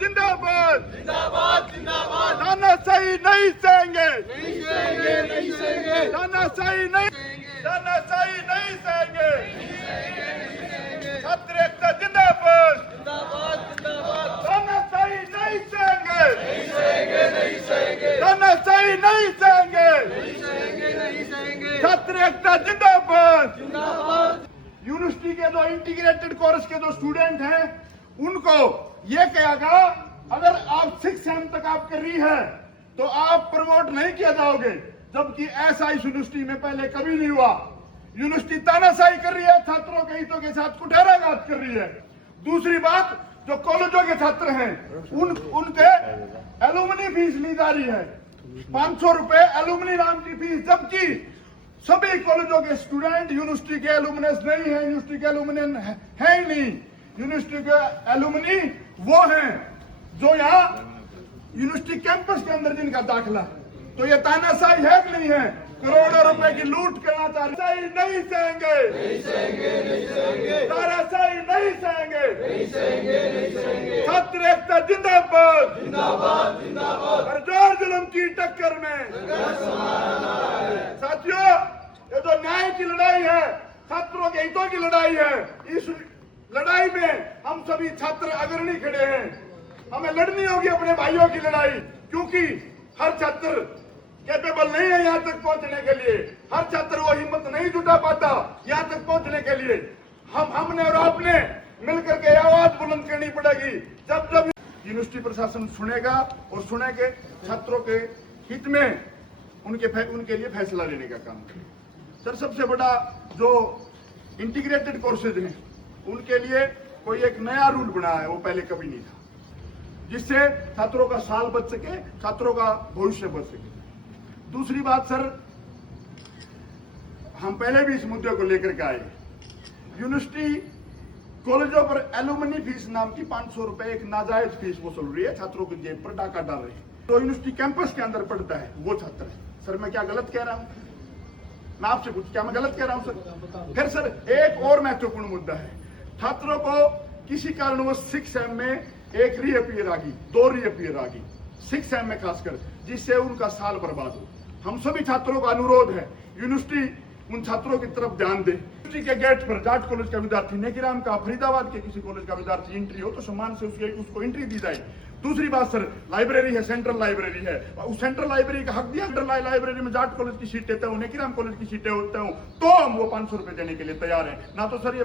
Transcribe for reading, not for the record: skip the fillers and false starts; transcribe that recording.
जिंदाबाद जिंदाबाद जिंदाबाद। तानाशाही नहीं सहेंगे, नहीं सहेंगे, नहीं सहेंगे, तानाशाही नहीं सहेंगे। छात्र एकता जिंदाबाद, जिंदाबाद जिंदाबाद। तानाशाही नहीं सहेंगे, नहीं सहेंगे, नहीं सहेंगे, तानाशाही नहीं सहेंगे। नहीं सहेंगे, नहीं सहेंगे। छात्र एकता जिंदाबाद। जिंदाबाद। यूनिवर्सिटी के जो इंटीग्रेटेड कोर्स के जो स्टूडेंट हैं उनको ये कहेगा अगर आप 6 सेम तक आप कर रही है तो आप प्रमोट नहीं किया जाओगे, जबकि ऐसा इस यूनिवर्सिटी में पहले कभी नहीं हुआ। यूनिवर्सिटी तानाशाही कर रही है, छात्रों के हितों के साथ कुठाराघात कर रही है। दूसरी बात, जो कॉलेजों के छात्र हैं उनके एलुमनी फीस ली जा रही है, 500 रुपए एलुमनी नाम की फीस, जबकि सभी कॉलेजों के स्टूडेंट यूनिवर्सिटी के एलुमनस नहीं है, यूनिवर्सिटी के एलुमन है ही नहीं। यूनिवर्सिटी के एलुमनी वो हैं जो यहाँ यूनिवर्सिटी कैंपस के अंदर जिनका दाखिला। तो ये तानाशाही है कि नहीं है? करोड़ों रुपए की लूट करना चाह रहे, नहीं सहेंगे, नहीं सहेंगे, नहीं सहेंगे, तानाशाही नहीं सहेंगे। नहीं सहेंगे, नहीं सहेंगे। छात्र एकता जिंदाबाद। जिंदाबाद जिंदाबाद। हरजोर जुल्म की टक्कर में साथियों, ये जो न्याय की लड़ाई है, छात्रों के हितों की लड़ाई है, इस लड़ाई में हम सभी छात्र अग्रणी खड़े हैं। हमें लड़नी होगी अपने भाइयों की लड़ाई, क्योंकि हर छात्र कैपेबल नहीं है यहाँ तक पहुंचने के लिए। हर छात्र वो हिम्मत नहीं जुटा पाता यहाँ तक पहुंचने के लिए। हमने और आपने मिलकर के आवाज बुलंद करनी पड़ेगी। जब जब यूनिवर्सिटी प्रशासन सुनेगा और सुनेंगे, छात्रों के हित में उनके लिए फैसला लेने का काम करें। सर, सबसे बड़ा जो इंटीग्रेटेड कोर्सेज हैं उनके लिए कोई एक नया रूल बना है, वो पहले कभी नहीं था, जिससे छात्रों का साल बच सके, छात्रों का भविष्य बच सके। दूसरी बात सर, हम पहले भी इस मुद्दे को लेकर के आए। यूनिवर्सिटी कॉलेजों पर एलुमनी फीस नाम की 500 रुपए एक नाजायज फीस वसूल रही है, छात्रों की जेब पर डाका डाल रही है। तो यूनिवर्सिटी कैंपस के अंदर पढ़ता है वो छात्र है। सर, मैं क्या गलत कह रहा हूं? मैं आपसे पूछ, क्या मैं गलत कह रहा हूं सर? फिर सर, एक और महत्वपूर्ण मुद्दा है, छात्रों को किसी कारणवश 6 सेम में एक रीअपियर आ गई, 2 रीअपियर आ गई 6 सेम में खासकर, जिससे उनका साल बर्बाद हो। हम सभी छात्रों का अनुरोध है, यूनिवर्सिटी उन छात्रों की तरफ ध्यान दे। यूनिवर्सिटी के गेट पर जाट कॉलेज का विद्यार्थी, नेकीराम का, फरीदाबाद के किसी कॉलेज का विद्यार्थी एंट्री हो तो सम्मान से उसको एंट्री दी जाए। दूसरी बात सर, लाइब्रेरी है, सेंट्रल लाइब्रेरी है, उस सेंट्रल लाइब्रेरी का हक दिया। सेंट्रल लाइब्रेरी में जाट कॉलेज की सीटें होते हो, नेकीराम कॉलेज की सीटें होते हो, तो हम वो 500 रुपए देने के लिए तैयार हैं। ना तो सर ये